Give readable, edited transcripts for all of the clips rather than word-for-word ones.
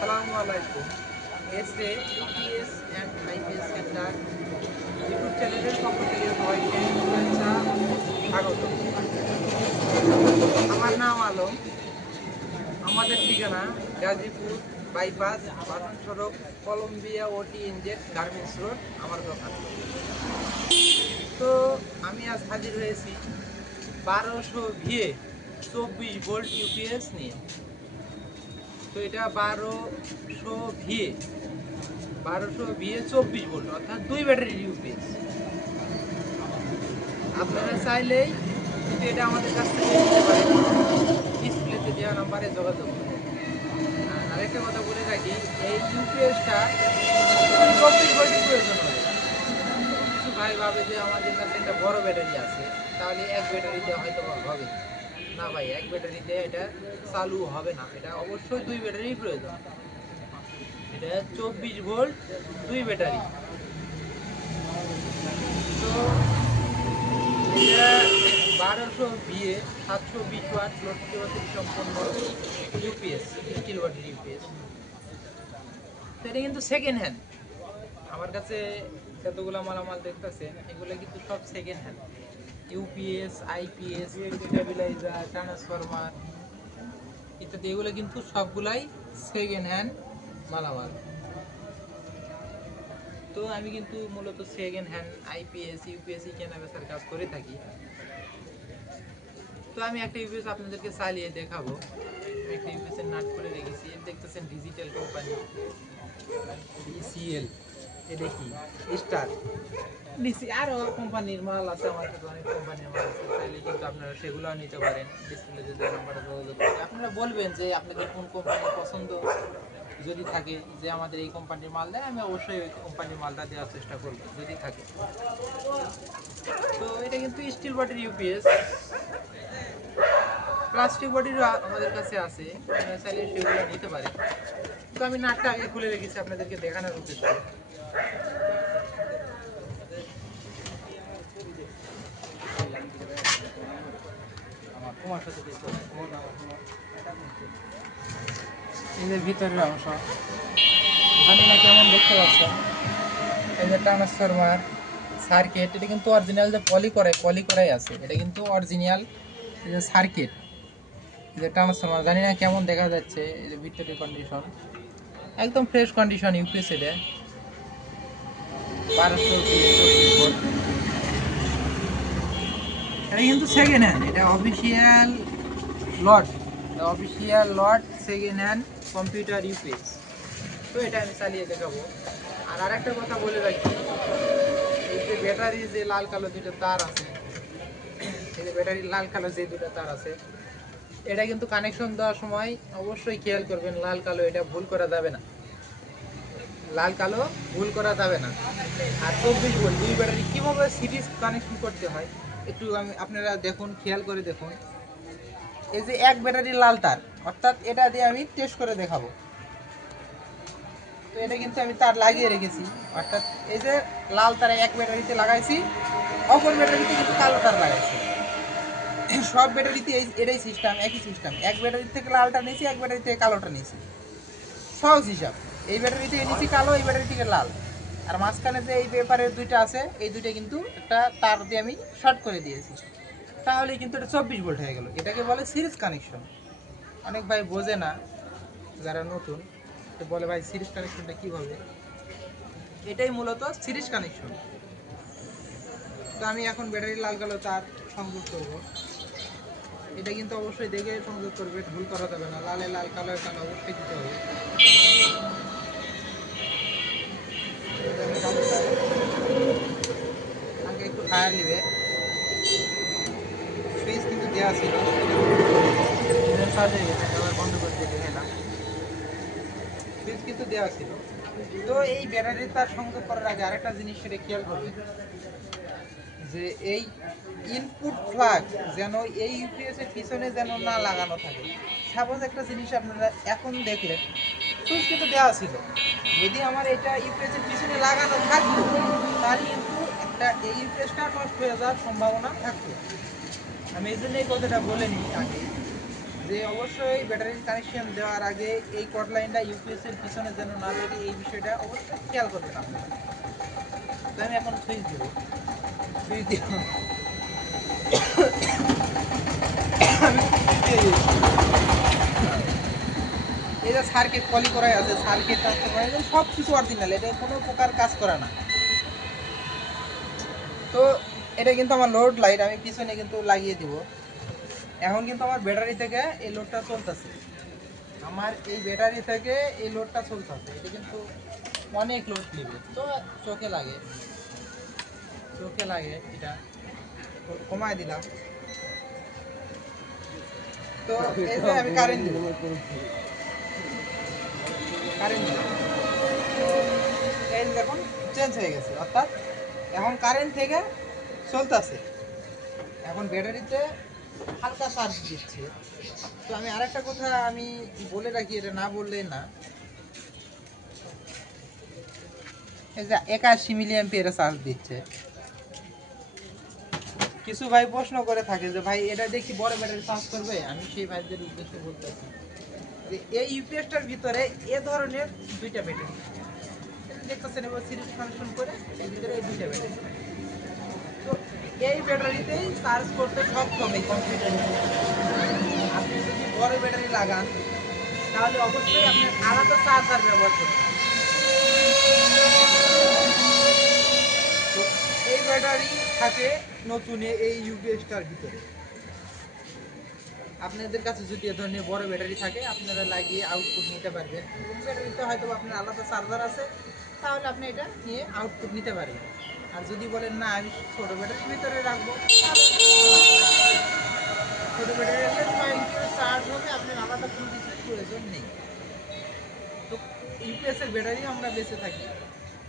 আসসালামু আলাইকুম। SA UPS and IPS centre YouTube চ্যানেলের পক্ষ থেকে সবাইকে শুভেচ্ছা ও স্বাগত। আমার নাম আলম। আমাদের ঠিকানা গাজীপুর বাইপাস বাসন সড়ক কলম্বিয়া ওটি ইনজেক্ট গার্মেন্টস রোড আমার দোকান। তো আমি আজ হাজির হয়েছি 1200 ভিএ 24 ভোল্ট ইউপিএস নিয়ে। তো এটা 1200 ভিএ 24 ভোল্ট অর্থাৎ 2 ব্যাটারি ইউপিএস। আপনারা চাইলেই কিন্তু এটা আমাদের কাছ থেকে নিতে পারেন, ডিসপ্লেতে দেওয়া নাম্বারে যোগাযোগ করুন। আর আরেকটা কথা বলে রাখি, এই ইউপিএসটা 24 ভোল্টের প্রয়োজন হবে। কিছু ভাই ভাবে যে আমাদের কাছে একটা বড় ব্যাটারি আছে, তাহলে এক ব্যাটারিতে হয়তো হবে না। ভাই, এক ব্যাটারিতে এটা চালু হবে না, এটা অবশ্যই 2 ব্যাটারির প্রয়োজন। এটা 24 ভোল্ট 2 ব্যাটারি। তো এটা 1200 ভিএ 720 ওয়াট লোড ক্যাপাসিটি সম্পন্ন ইউপিএস, স্টিল ওয়াটের ইউপিএস। তো এটা কিন্তু সেকেন্ড হ্যান্ড। আমার কাছে যতগুলো মালামাল দেখতেছেন এগুলো কিন্তু সব second hand. UPS, IPS, stabiliser, transformer ইত্যাদি এগুলো কিন্তু সবগুলাই সেকেন্ড হ্যান্ড মালামাল। তো আমি কিন্তু মূলত সেকেন্ড হ্যান্ড আইপিএস ইউপিএস কেনা বেচার কাজ করে থাকি। তো আমি একটা ইউপিএস আপনাদেরকে চালিয়ে দেখাবো। একটা ইউপিএসের নাট করে রেখেছি, দেখতেছেন ডিজিটাল কোম্পানি ডিসিএল, এটা কি স্টার ডিসি, আরও কোম্পানির মাল আছে, আমার কাছে অনেক কোম্পানির মাল আছে, চাইলে কিন্তু আপনারা সেগুলোও নিতে পারেন। ডিসপ্লেতে যে নাম্বারটা যোগাযোগ করে আপনারা বলবেন যে আপনাদের কোন কোম্পানি পছন্দ। যদি থাকে যে আমাদের এই কোম্পানির মাল দেয়, আমি অবশ্যই ওই কোম্পানির মালটা দেওয়ার চেষ্টা করবো যদি থাকে। তো এটা কিন্তু স্টিল বডির ইউপিএস, প্লাস্টিক বডিরও আমাদের কাছে আছে, আপনারা চাইলে সেগুলো নিতে পারেন। তো আমি নাটটা আগে খুলে রেখেছি আপনাদেরকে দেখানোর উদ্দেশ্যে। এই যে ভিতরের অংশ, জানি না কেমন দেখতে পাচ্ছেন। এই যে ট্রান্সফরমার সার্কিট, এটা কিন্তু অরিজিনাল যে পলি করাই আছে, এটা কিন্তু অরিজিনাল। এই যে সার্কিট, এই যে ট্রান্সফরমার, জানি না কেমন দেখা যাচ্ছে। এই যে ভিতরের কন্ডিশন একদম ফ্রেশ কন্ডিশন ইউপিএস। এটা 1200 ভোল্ট। এটা কিন্তু সেকেন্ড হ্যান্ড, এটা অফিসিয়াল লট সেকেন্ড হ্যান্ড কম্পিউটার ইউপিএস। তো এটা আমি চালিয়ে দেখাবো। আর আরেকটা কথা বলে রাখি, এই যে ব্যাটারি যে লাল কালো দুটো তার আছে, এই যে ব্যাটারির লাল কালো যে দুটো তার আছে, এটা কিন্তু কানেকশন দেওয়ার সময় অবশ্যই খেয়াল করবেন, লাল কালো এটা ভুল করা যাবে না, লাল কালো ভুল করা যাবে না। আর 24 ভোল্ট 2 ব্যাটারি কীভাবে সিরিজ কানেকশন করতে হয় একটু আপনারা দেখুন, খেয়াল করে দেখুন। এই যে এক ব্যাটারির লাল তার, অর্থাৎ এটা দিয়ে আমি টেস্ট করে দেখাবো। তো এটা কিন্তু আমি তার লাগিয়ে রেখেছি, অর্থাৎ এই যে লাল তারে এক ব্যাটারিতে লাগাইছি, অপর ব্যাটারিতে কিন্তু কালো তার লাগাইছি। সব ব্যাটারিতে এটাই সিস্টেম, একই সিস্টেম। এক ব্যাটারি থেকে লালটা নিয়েছি, এক ব্যাটারি থেকে কালোটা নিয়েছি, সহজ হিসাব। এই ব্যাটারি থেকে নিয়েছি কালো, এই ব্যাটারি থেকে লাল, আর মাঝখানে যে এই পেপারের দুইটা আছে, এই দুইটা কিন্তু একটা তার দিয়ে আমি শর্ট করে দিয়েছি। তাহলে কিন্তু এটা 24 ভোল্ট হয়ে গেল। এটাকে বলে সিরিজ কানেকশন। অনেক ভাই বোঝে না, যারা নতুন তো বলে ভাই সিরিজ কানেকশনটা কীভাবে। এটাই মূলত সিরিজ কানেকশন। তো আমি এখন ব্যাটারি লাল কালো তার সংযোগ করব। এটা কিন্তু অবশ্যই দেখে সংযোগ করবে, ভুল করা যাবে না। লালে লাল, কালো কালো অবশ্যই দিতে হবে। আগে একটু ফায়ার নেবে। সুইচ কিন্তু দেওয়া ছিল, আবার বন্ধ করে দিয়ে গেলাম। সুইচ কিন্তু দেওয়া ছিল। তো এই ব্যাটারি তার সংযোগ করার আগে আরেকটা জিনিস সেটা খেয়াল করবেন, যে এই ইনপুট প্লাগ যেন এই ইউপিএস এর পিছনে যেন না লাগানো থাকে। সাপোজ একটা জিনিস আপনারা এখন দেখলেন, সুইচ কিন্তু দেওয়া ছিল, যদি আমার এটা ইউপিএস এর পিছনে লাগানো থাকতো তাহলে কিন্তু একটা এই ইউপিএসটা নষ্ট হয়ে যাওয়ার সম্ভাবনা থাকতো। আমি এই জন্য এই কথাটা বলে নিই আগে, যে অবশ্যই ব্যাটারির কানেকশন দেওয়ার আগে এই কট লাইনটা ইউপিএস এর পিছনে যেন না লাগে, এই বিষয়টা অবশ্যই খেয়াল করবেন আপনারা। তো আমি এখন সুইচ দিব, সুইচ দিব আমি দিয়ে দিচ্ছি। এই যে সার্কিট পলি করাই আছে, সার্কিট ট্রান্সফার করা আছে, সব কিছু অরিজিনাল, এটা কোনো প্রকার কাজ করা না। তো এটা কিন্তু আমার লোড লাইট, আমি পিছনে কিন্তু লাগিয়ে দিব। এখন কিন্তু আমার ব্যাটারি থেকে এই লোডটা চলতেছে, আমার এই ব্যাটারি থেকে এই লোডটা চলতেছে, এটা কিন্তু অনেক লোড নেবে, তো চোখে লাগে, চোখে লাগে, এটা কমায় দিলাম। তো এই যে আমি কারেন্ট দিব, কারেন্ট দিব, এই দেখুন চেঞ্জ হয়ে গেছে, অর্থাৎ এখন কারেন্ট থেকে চলতেছে, এখন ব্যাটারিতে হালকা চার্জ দিচ্ছে। তো আমি আরেকটা কথা আমি বলে রাখি, এটা না বললে না, এই যে 81 মিলি অ্যাম্পিয়ারে চার্জ দিচ্ছে। কিছু ভাই প্রশ্ন করে থাকে যে ভাই এটা দেখি বড় ব্যাটারি চার্জ করবে, আমি সেই ভাইদের উদ্দেশ্যে বলতেছি যে এই ইউপিএসটার ভিতরে এ ধরনের দুইটা ব্যাটারি দেখতেছেন, এবার সিরিজ কানেকশন করে এর ভিতরে এই দুইটা ব্যাটারি। তো এই ব্যাটারিতেই চার্জ করতে সক্ষম এই কম্পিউটার। আপনি যদি বড় ব্যাটারি লাগান তাহলে অবশ্যই আপনার আলাদা চার্জার ব্যবহার করতে হবে। তো এই ব্যাটারি থাকে নতুন এই ইউপিএসটার ভিতরে। আপনাদের কাছে যদি এ ধরনের বড় ব্যাটারি থাকে আপনারা লাগিয়ে আউটপুট নিতে পারবেন, এবং ব্যাটারিতে হয়তো আপনার আলাদা চার্জার আছে, তাহলে আপনি এটা নিয়ে আউটপুট নিতে পারবেন। আর যদি বলেন না আমি ছোটো ব্যাটারির ভিতরে রাখবো, তাহলে ছোটো ব্যাটারি রাখলে 20 চার্জ হবে, আপনার আলাদা কোনো কিছুর প্রয়োজন নেই। তো ইউপিএসের ব্যাটারি আমরা বেঁচে থাকি,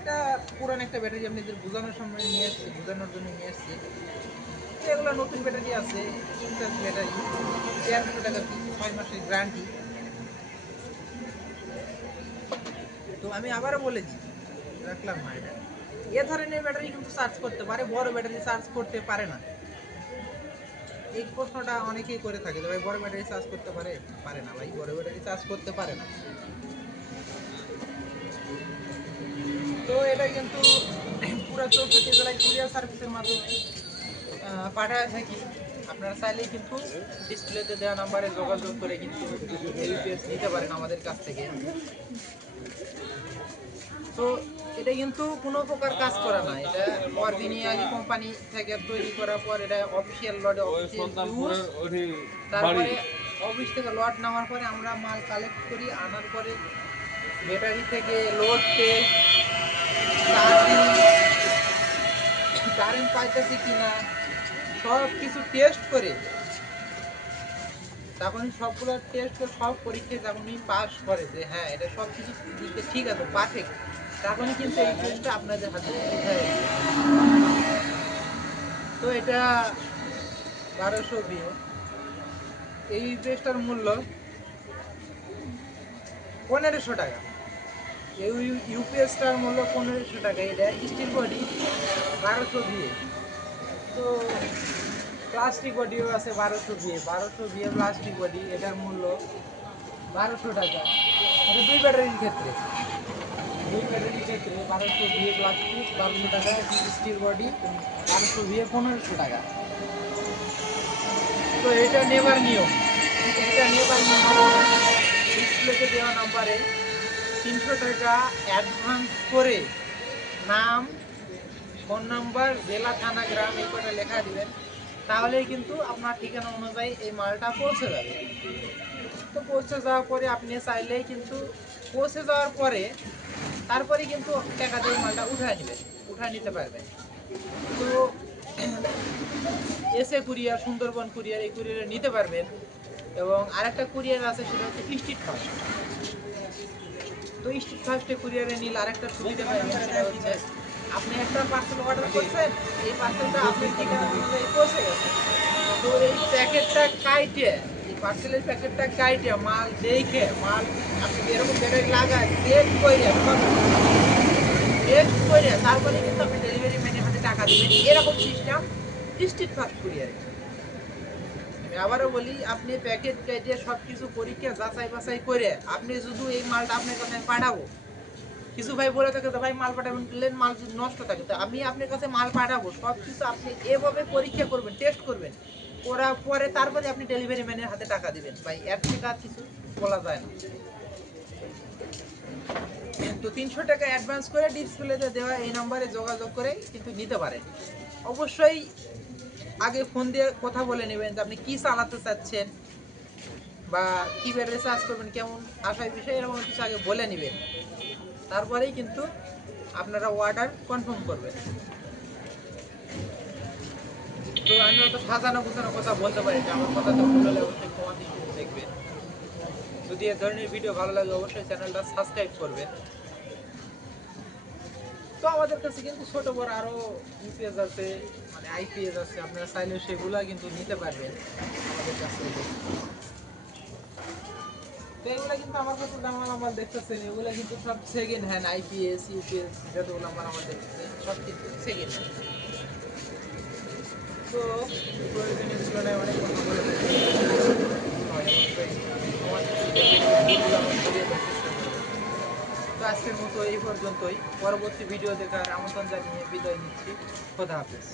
এটা পুরান একটা ব্যাটারি আপনাদের বোঝানোর সময় নিয়ে এসছি, বোঝানোর জন্য নিয়ে এসছি। এগুলো নতুন ব্যাটারি আছে, ইনচার্জ ব্যাটারি, 1300 টাকা পিস, 6 মাসের গ্যারান্টি। তো আমি আবারও বলে দিই, রাখলাম না, এটা এ ধরনের ব্যাটারি কিন্তু চার্জ করতে পারে, বড় ব্যাটারি চার্জ করতে পারে না। এই প্রশ্নটা অনেকেই করে থাকে যে ভাই বড় ব্যাটারি চার্জ করতে পারে, পারে না ভাই, বড় ব্যাটারি চার্জ করতে পারে না। তো এটা কিন্তু পুরো 64 জেলায় কুরিয়ার সার্ভিসের মাধ্যমে পাঠায় থাকি। আপনারা চাইলেই কিন্তু ডিসপ্লেতে দেওয়া নাম্বারে যোগাযোগ করে কিন্তু ইউপিএস নিতে পারেন আমাদের কাছ থেকে। তো এটা কিন্তু কোনো প্রকার কাজ করা না, এটা অরিজিনালি কোম্পানি থেকে তৈরি করার পর এটা অফিসিয়াল লটে, অফিসিয়াল ইউজ, তারপরে অফিস থেকে লট নেওয়ার পরে আমরা মাল কালেক্ট করি, আনার পরে ব্যাটারি থেকে লোড টেস্ট, কারেন্ট পাইতেছে কিনা সব কিছু টেস্ট করে, তখন সবগুলো টেস্ট করে সব পরীক্ষায় যখনই পাস করে যে হ্যাঁ এটা সব কিছু দিতে ঠিক আছে, পারফেক্ট, তখনই কিন্তু এই টেস্টটা আপনাদের হাতে উঠে। তো এটা 1200 দিয়ে এই টেস্টার মূল্য 1500 টাকা, এই ইউপিএসটার মূল্য 1500 টাকা। এটা স্টিল বডি 1200 দিয়ে, তো প্লাস্টিক বডিও আছে 1200 দিয়ে, 1200 দিয়ে প্লাস্টিক বডি, এটার মূল্য 1200 টাকা। এটা দুই ব্যাটারির ক্ষেত্রে, দুই ব্যাটারির ক্ষেত্রে 1200 দিয়ে প্লাস্টিক 1200 টাকা, স্টিল বডি 1200 দিয়ে 1500 টাকা। তো এটা নেবার নিয়ম, এটা নেবার নিয়ম ডিসপ্লেতে দেওয়া নাম্বারে 300 টাকা অ্যাডভান্স করে নাম, ফোন নাম্বার, জেলা, থানা, গ্রাম এই কটা লেখা দিবেন, তাহলেই কিন্তু আপনার ঠিকানা অনুযায়ী এই মালটা পৌঁছে যাবে। তো পৌঁছে যাওয়ার পরে আপনি চাইলেই কিন্তু পৌঁছে যাওয়ার পরে তারপরে কিন্তু টাকা দিয়ে মালটা উঠায় নিতে পারবেন। তো এসে কুরিয়ার, সুন্দরবন কুরিয়ার, এই কুরিয়ারে নিতে পারবেন। এবং আরেকটা কুরিয়ার আছে, সেটা হচ্ছে স্ট্রিট ফাস্ট। তো স্ট্রিট ফাস্টে কুরিয়ারে নিলে আরেকটা সুবিধা পাবেন, সেটা হচ্ছে আপনি একটা পার্সেল অর্ডার করছেন, এই পার্সেলটা আপনার ঠিকানা অনুযায়ী পৌঁছে গেছে। তো এই প্যাকেটটা কাইটে, এই পার্সেলের প্যাকেটটা কাইটে মাল দেখে, মাল আপনি এরকম ব্যাটারি লাগায় টেস্ট করে তারপরে কিন্তু আপনি ডেলিভারি ম্যানের হাতে টাকা দেবেন, এরকম সিস্টেম স্ট্রিট ফাস্ট কুরিয়ারে। আমি আবারও বলি, আপনি প্যাকেট কেটে সব কিছু পরীক্ষা যাচাই বাছাই করে আপনি শুধু এই মালটা আপনার কাছে আমি পাঠাবো। কিছু ভাই বলে থাকে ভাই মাল পাঠাবেন, মাল যদি নষ্ট থাকে, তো আমি আপনার কাছে মাল পাঠাবো, সব কিছু আপনি এভাবে পরীক্ষা করবেন, টেস্ট করবেন, করার পরে তারপরে আপনি ডেলিভারি ম্যানের হাতে টাকা দিবেন। ভাই এর থেকে আর কিছু বলা যায় না। তো 300 টাকা অ্যাডভান্স করে ডিসপ্লেতে দেওয়া এই নাম্বারে যোগাযোগ করে কিন্তু নিতে পারেন। অবশ্যই আগে ফোন দিয়ে কথা বলে নেবেন যে আপনি কি চালাতে চাচ্ছেন বা কি ব্যাটারি চার্জ করবেন, কেমন আশায় বিষয়, এরকম কিছু আগে বলে নেবেন, তারপরেই কিন্তু আপনারা অর্ডার কনফার্ম করবেন। তো আমি অত সাজানো গুছানো কথা বলতে পারি না, আমার কথা তো ভুল হলে অবশ্যই ক্ষমা দৃষ্টিতে দেখবেন। যদি এ ধরনের ভিডিও ভালো লাগে অবশ্যই চ্যানেলটা সাবস্ক্রাইব করবেন। তো আমাদের কাছে কিন্তু ছোট বড় আরো ইউপিএস আছে, মানে আইপিএস আছে, আপনারা চাইলে সেগুলা কিন্তু নিতে পারবেন আমাদের কাছ থেকে। তো এগুলা কিন্তু আমার কাছে আমার দেখতেছেন, এগুলা কিন্তু সব সেকেন্ড হ্যান্ড আইপিএস ইউপিএস যতগুলো আমার দেখতেছেন সব কিন্তু সেকেন্ড হ্যান্ড। তো প্রয়োজনীয় তুলনায় অনেক কথা বলে ফেলেছি। হয় অবশ্যই আমার ভুলগুলো আমার ধরিয়ে দেওয়ার চেষ্টা করবো। তো আজকের মতো এই পর্যন্তই, পরবর্তী ভিডিও দেখার আমন্ত্রণ জানিয়ে বিদায় নিচ্ছি। খোদা হাফেজ।